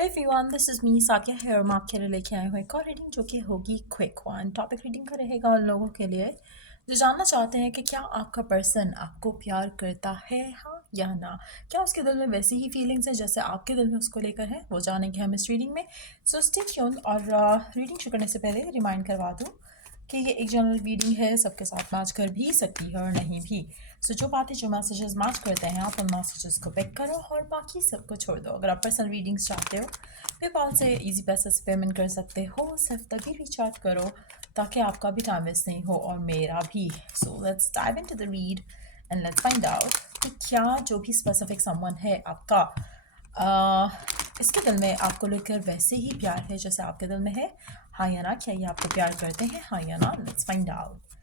Hello everyone, this is me Saikia है और मैं आपके लिए लेके आए हुए एक और रीडिंग जो कि होगी क्विक वन। टॉपिक रीडिंग का रहेगा उन लोगों के लिए जो जानना चाहते हैं कि क्या आपका पर्सन आपको प्यार करता है, हाँ या ना। क्या उसके दिल में वैसी ही फीलिंग्स हैं जैसे आपके दिल में उसको लेकर है, वो जानेंगे हम इस रीडिंग में। So stay tuned. और रीडिंग शुरू करने से पहले रिमाइंड करवा दूँ कि ये एक जनरल रीडिंग है, सबके साथ मैच कर भी सकती है और नहीं भी। सो जो बातें जो मैसेजेस मैच करते हैं आप उन मैसेजेस को पिक करो और बाकी सबको छोड़ दो। अगर आप पर्सनल रीडिंग्स चाहते हो पेपाल से इजी पैसे से पेमेंट कर सकते हो, सिर्फ तभी रिचार्ज करो ताकि आपका भी टाइम वेस्ट नहीं हो और मेरा भी। So let's dive into the read and let's find out कि क्या जो भी स्पेसिफिक समवन है आपका इसके दिल में आपको लेकर वैसे ही प्यार है जैसे आपके दिल में है, हाँ या ना। क्या ये आपको प्यार करते हैं, हाँ या ना। Let's find out,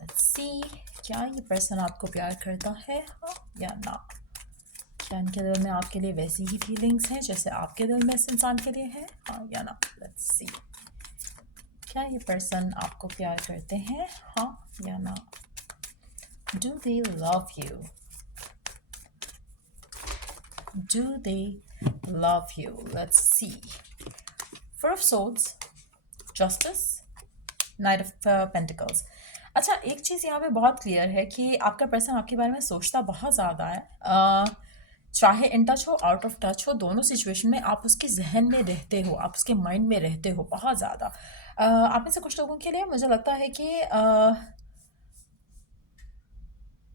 let's see. क्या ये पर्सन आपको प्यार करता है, हाँ या ना। क्या इनके दिल में आपके लिए वैसी ही फीलिंग्स हैं जैसे आपके दिल में इस इंसान के लिए है, हाँ या ना। Let's see. क्या ये पर्सन आपको प्यार करते हैं, हाँ या ना। Do they love you, do they love you. Let's see. Four of swords, justice, night of pentacles. अच्छा, एक चीज़ यहाँ पे बहुत क्लियर है कि आपका पर्सन आपके बारे में सोचता बहुत ज़्यादा है। चाहे इन टच हो आउट ऑफ टच हो, दोनों सिचुएशन में आप उसके जहन में रहते हो, आप उसके माइंड में रहते हो बहुत ज़्यादा। आप में से कुछ लोगों के लिए मुझे लगता है कि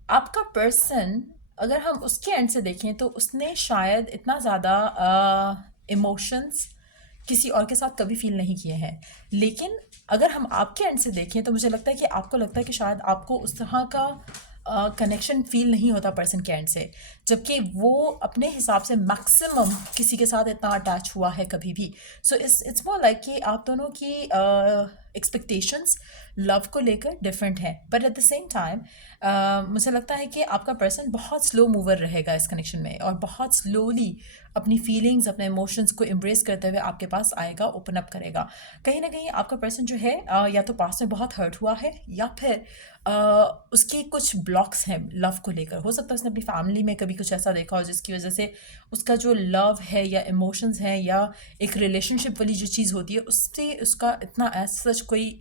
आपका पर्सन, अगर हम उसके एंड से देखें तो उसने शायद इतना ज़्यादा इमोशंस किसी और के साथ कभी फील नहीं किए हैं। लेकिन अगर हम आपके एंड से देखें तो मुझे लगता है कि आपको लगता है कि शायद आपको उस तरह का कनेक्शन फील नहीं होता पर्सन के एंड से, जबकि वो अपने हिसाब से मैक्सिमम किसी के साथ इतना अटैच हुआ है कभी भी। सो इट्स मोर लाइक कि आप दोनों की एक्सपेक्टेशंस लव को लेकर डिफरेंट हैं, but at the same time मुझे लगता है कि आपका पर्सन बहुत स्लो मूवर रहेगा इस कनेक्शन में और बहुत स्लोली अपनी फीलिंग्स, अपने इमोशंस को एम्ब्रेस करते हुए आपके पास आएगा, ओपन अप करेगा। कहीं ना कहीं आपका पर्सन जो है या तो पास्ट में बहुत हर्ट हुआ है या फिर उसके कुछ ब्लॉक्स हैं लव को लेकर। हो सकता है उसने अपनी फैमिली में कभी कुछ ऐसा देखा हो जिसकी वजह से उसका जो लव है या इमोशंस हैं या एक रिलेशनशिप वाली जो चीज़ होती है उससे उसका इतना एज सच कोई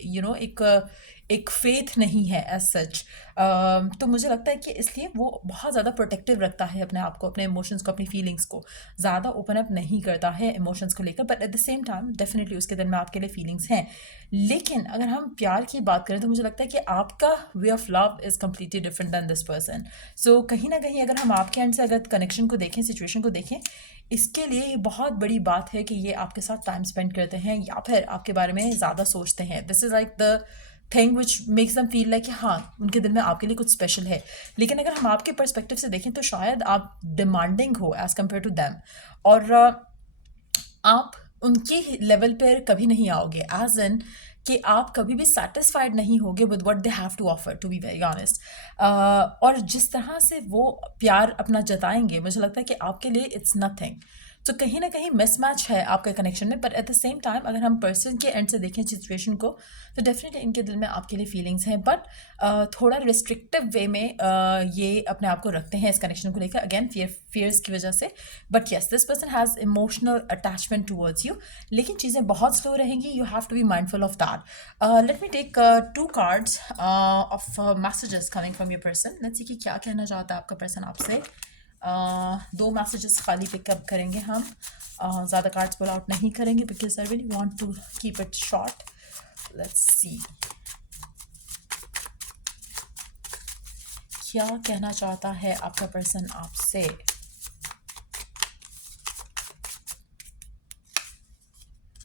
एक फेथ नहीं है एज सच। तो मुझे लगता है कि इसलिए वो बहुत ज़्यादा प्रोटेक्टिव रखता है अपने आप को, अपने इमोशंस को, अपनी फीलिंग्स को ज़्यादा ओपन अप नहीं करता है इमोशंस को लेकर। But at the same time definitely उसके दिल में आपके लिए फीलिंग्स हैं। लेकिन अगर हम प्यार की बात करें तो मुझे लगता है कि आपका way of love is completely different than this person. So कहीं ना कहीं अगर हम आपके एंड से अगर कनेक्शन को देखें, सिचुएशन को देखें, इसके लिए ये बहुत बड़ी बात है कि ये आपके साथ टाइम स्पेंड करते हैं या फिर आपके बारे में ज़्यादा सोचते हैं। This is like the thing which makes them feel like कि हाँ, उनके दिल में आपके लिए कुछ स्पेशल है। लेकिन अगर हम आपके पर्सपेक्टिव से देखें तो शायद आप डिमांडिंग हो एज़ कम्पेयर टू दैम, और आप उनके लेवल पर कभी नहीं आओगे, एज इन कि आप कभी भी सेटिस्फाइड नहीं होगे with what they have to offer, to be very honest. और जिस तरह से वो प्यार अपना जताएंगे मुझे लगता है कि आपके लिए इट्स नथिंग। तो कहीं ना कहीं मिसमैच है आपके कनेक्शन में। But at the same time अगर हम पर्सन के एंड से देखें सिचुएशन को तो डेफिनेटली इनके दिल में आपके लिए फीलिंग्स हैं, बट थोड़ा रिस्ट्रिक्टिव वे में ये अपने आप को रखते हैं इस कनेक्शन को लेकर, अगेन फियर्स की वजह से। But yes, this person has emotional attachment towards you, लेकिन चीज़ें बहुत स्लो रहेंगी। You have to be mindful of that. Let me take 2 cards of messages coming from your person. Let's see कि क्या कहना चाहता है आपका पर्सन आपसे। 2 मैसेजेस खाली पिकअप करेंगे हम, ज़्यादा कार्ड्स पुल आउट नहीं करेंगे because I really want to keep it short. Let's see क्या कहना चाहता है आपका पर्सन आपसे।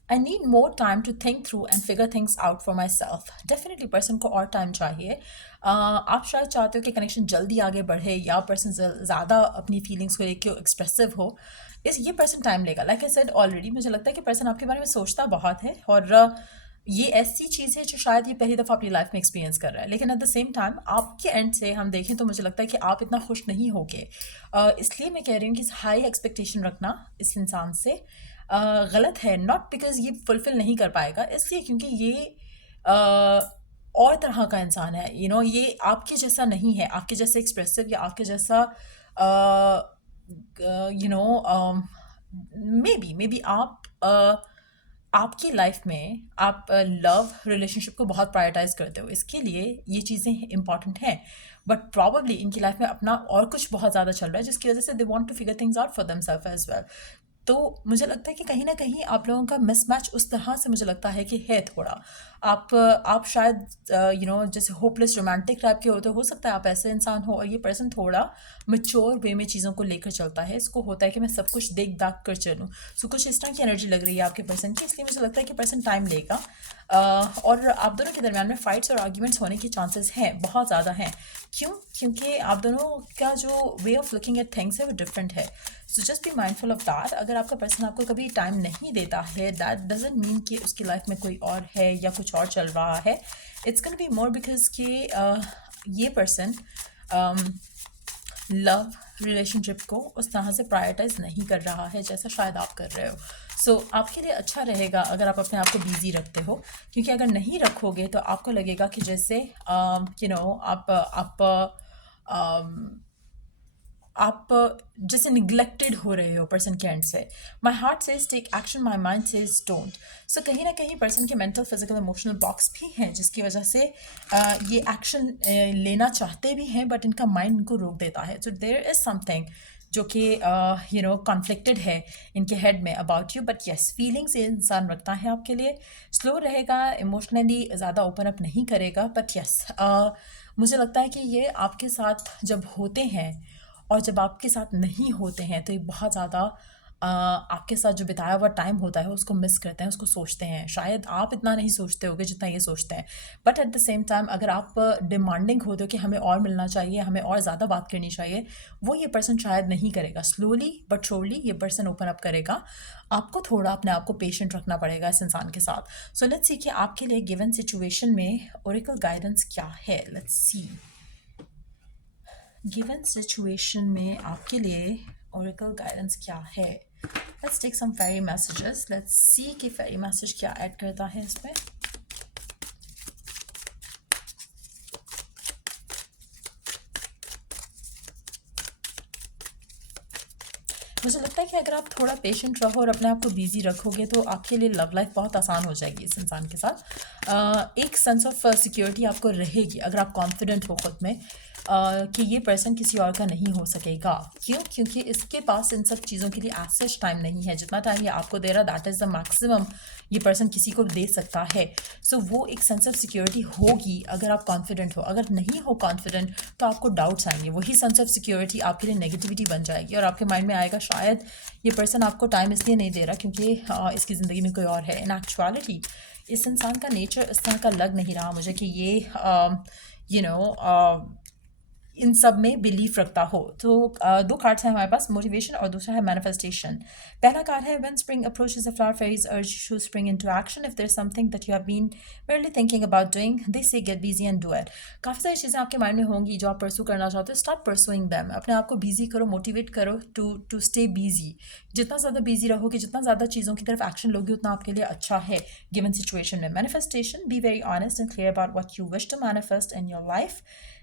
I need more time to think through and figure things out for myself. Definitely person को और टाइम चाहिए। आप शायद चाहते हो कि कनेक्शन जल्दी आगे बढ़े या पर्सन ज़्यादा अपनी फीलिंग्स को लेके एक्सप्रेसिव हो। ये पर्सन टाइम लेगा। लाइक आई सेड ऑलरेडी, मुझे लगता है कि पर्सन आपके बारे में सोचता बहुत है और ये ऐसी चीज़ है जो शायद ये पहली दफ़ा अपनी लाइफ में एक्सपीरियंस कर रहा है। लेकिन एट द सेम टाइम आपके एंड से हम देखें तो मुझे लगता है कि आप इतना खुश नहीं होगे। इसलिए मैं कह रही हूँ कि हाई एक्सपेक्टेशन रखना इस इंसान से गलत है। नॉट बिकॉज ये फुलफिल नहीं कर पाएगा, इसलिए क्योंकि ये और तरह का इंसान है। ये आपके जैसा नहीं है, आपके जैसे एक्सप्रेसिव या आपके जैसा यू नो मे बी आपकी लाइफ में आप लव रिलेशनशिप को बहुत प्रायोरिटाइज करते हो, इसके लिए ये चीज़ें इंपॉर्टेंट हैं, बट प्रॉबली इनकी लाइफ में अपना और कुछ बहुत ज़्यादा चल रहा है जिसकी वजह से they want to figure things out for themselves as well. तो मुझे लगता है कि कहीं ना कहीं आप लोगों का मिसमैच उस तरह से मुझे लगता है कि है थोड़ा। आप शायद जैसे होपलेस रोमांटिक टाइप के होते हो सकता है आप ऐसे इंसान हो, और ये पर्सन थोड़ा मेच्योर वे में चीज़ों को लेकर चलता है। इसको होता है कि मैं सब कुछ देख दाख कर चलूँ। सो कुछ इस तरह की एनर्जी लग रही है आपके पर्सन की, इसलिए मुझे लगता है कि पर्सन टाइम लेगा। और आप दोनों के दरमियान में फाइट्स और आर्ग्यूमेंट्स होने के चांसेस हैं, बहुत ज़्यादा हैं। क्यों? क्योंकि आप दोनों का जो way of looking at things है वो डिफरेंट है। So just be mindful of that. अगर आपका पर्सन आपको कभी टाइम नहीं देता है, दैट डजंट मीन कि उसकी लाइफ में कोई और है या कुछ और चल रहा है। It's gonna be more because कि ये पर्सन लव रिलेशनशिप को उस तरह से प्रायोरिटाइज नहीं कर रहा है जैसा शायद आप कर रहे हो। सो आपके लिए अच्छा रहेगा अगर आप अपने आप को बिजी रखते हो, क्योंकि अगर नहीं रखोगे तो आपको लगेगा कि जैसे आप जैसे निग्लेक्टेड हो रहे हो पर्सन के एंड से। My heart says take action, my mind says don't. So कहीं ना कहीं पर्सन के मेंटल फिजिकल इमोशनल ब्लॉक्स भी हैं जिसकी वजह से ये एक्शन लेना चाहते भी हैं, बट इनका माइंड इनको रोक देता है। सो देयर इज समथिंग जो कि कॉन्फ्लिक्टेड है इनके हेड में about you, but yes feelings ये इंसान रखता है आपके लिए। स्लो रहेगा, इमोशनली ज़्यादा ओपन अप नहीं करेगा, बट येस मुझे लगता है कि ये आपके साथ जब होते हैं और जब आपके साथ नहीं होते हैं तो ये बहुत ज़्यादा आपके साथ जो बिताया हुआ टाइम होता है उसको मिस करते हैं, उसको सोचते हैं। शायद आप इतना नहीं सोचते होगे जितना ये सोचते हैं, but at the same time अगर आप डिमांडिंग होते हो कि हमें और मिलना चाहिए, हमें और ज़्यादा बात करनी चाहिए, वो ये पर्सन शायद नहीं करेगा। स्लोली बट श्योरली ये पर्सन ओपन अप करेगा। आपको थोड़ा अपने आप को पेशेंट रखना पड़ेगा इस इंसान के साथ। सो लेट्स सी कि आपके लिए गिवन सिचुएशन में ओरेकल गाइडेंस क्या है। लेट्स सी गिवन सिचुएशन में आपके लिए ओरेकल गाइडेंस क्या है। Let's take some fairy messages, let's see कि फेरी मैसेज क्या ऐड करता है इसमें। मुझे लगता है कि अगर आप थोड़ा पेशेंट रहो और अपने आप को बिजी रखोगे तो आपके लिए लव लाइफ बहुत आसान हो जाएगी इस इंसान के साथ। एक सेंस ऑफ सिक्योरिटी आपको रहेगी अगर आप कॉन्फिडेंट हो खुद में कि ये पर्सन किसी और का नहीं हो सकेगा। क्यों? क्योंकि इसके पास इन सब चीज़ों के लिए एज टाइम नहीं है। जितना टाइम ये आपको दे रहा दैट इज़ द मैक्सिमम ये पर्सन किसी को दे सकता है। सो वो एक सेंस ऑफ सिक्योरिटी होगी अगर आप कॉन्फिडेंट हो। अगर नहीं हो कॉन्फिडेंट तो आपको डाउट्स आएंगे। वही सेंस ऑफ सिक्योरिटी आपके लिए नेगेटिविटी बन जाएगी और आपके माइंड में आएगा शायद ये पर्सन आपको टाइम इसलिए नहीं दे रहा क्योंकि इसकी ज़िंदगी में कोई और है। इन एक्चुअलिटी इस इंसान का नेचर इस तरह का लग नहीं रहा मुझे कि ये यू नो इन सब में बिलीफ रखता हो। तो दो कार्ड्स हैं हमारे पास, मोटिवेशन और दूसरा है मैनिफेस्टेशन। पहला कार्ड है when spring approaches the flower fairies urge to spring into action. If there is something that you have been really thinking about doing, they say get busy and do it. काफ़ी सारी चीज़ें आपके mind में होंगी जो आप परसू करना चाहते हो। Start pursuing them. अपने आप को बिजी करो, मोटिवेट करो टू स्टे बिजी। जितना ज़्यादा बिजी रहोगे, जितना ज़्यादा चीज़ों की तरफ एक्शन लोगे, उतना आपके लिए अच्छा है गिवन सिचुएशन में। Manifestation, be very honest and clear about what you wish to manifest in your life.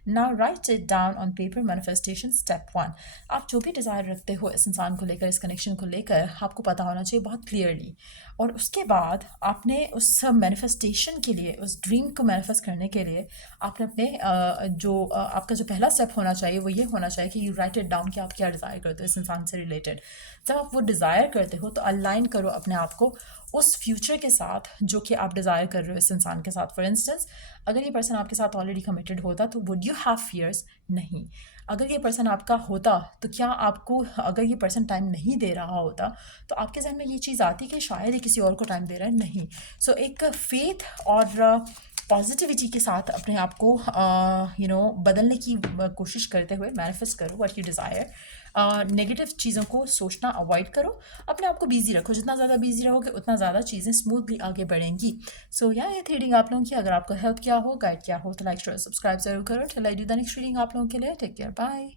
Now write it down on paper. Manifestation step 1. आप जो भी डिज़ायर रखते हो इस इंसान को लेकर, इस कनेक्शन को लेकर, आपको पता होना चाहिए बहुत क्लियरली। और उसके बाद आपने उस मैनिफेस्टेशन के लिए, उस ड्रीम को मैनिफेस्ट करने के लिए आपने अपने आपका जो पहला स्टेप होना चाहिए वो ये होना चाहिए कि यू राइट इट डाउन कि आप क्या डिज़ायर करते हो इस इंसान से रिलेटेड। जब आप वो डिज़ायर करते हो तो अलाइन करो अपने आप को उस फ्यूचर के साथ जो कि आप डिज़ायर कर रहे हो इस इंसान के साथ। फॉर इंस्टेंस, अगर ये पर्सन आपके साथ ऑलरेडी कमिटेड होता तो वुड यू हैव फियर्स? नहीं। अगर ये पर्सन आपका होता तो क्या आपको, अगर ये पर्सन टाइम नहीं दे रहा होता तो आपके जहन में ये चीज़ आती कि शायद ये किसी और को टाइम दे रहा है? नहीं। सो एक फेथ और पॉजिटिविटी के साथ अपने आप को बदलने की कोशिश करते हुए मैनिफेस्ट करो व्हाट यू डिज़ायर। नेगेटिव चीज़ों को सोचना अवॉइड करो, अपने आप को बिजी रखो। जितना ज़्यादा बिजी रहोगे उतना ज़्यादा चीज़ें स्मूथली आगे बढ़ेंगी। सो ये थी रीडिंग आप लोगों की। अगर आपको हेल्प किया हो, गाइड किया हो तो लाइक शेयर सब्सक्राइब जरूर करो। Till I do the next reading आप लोगों के लिए। Take care, bye.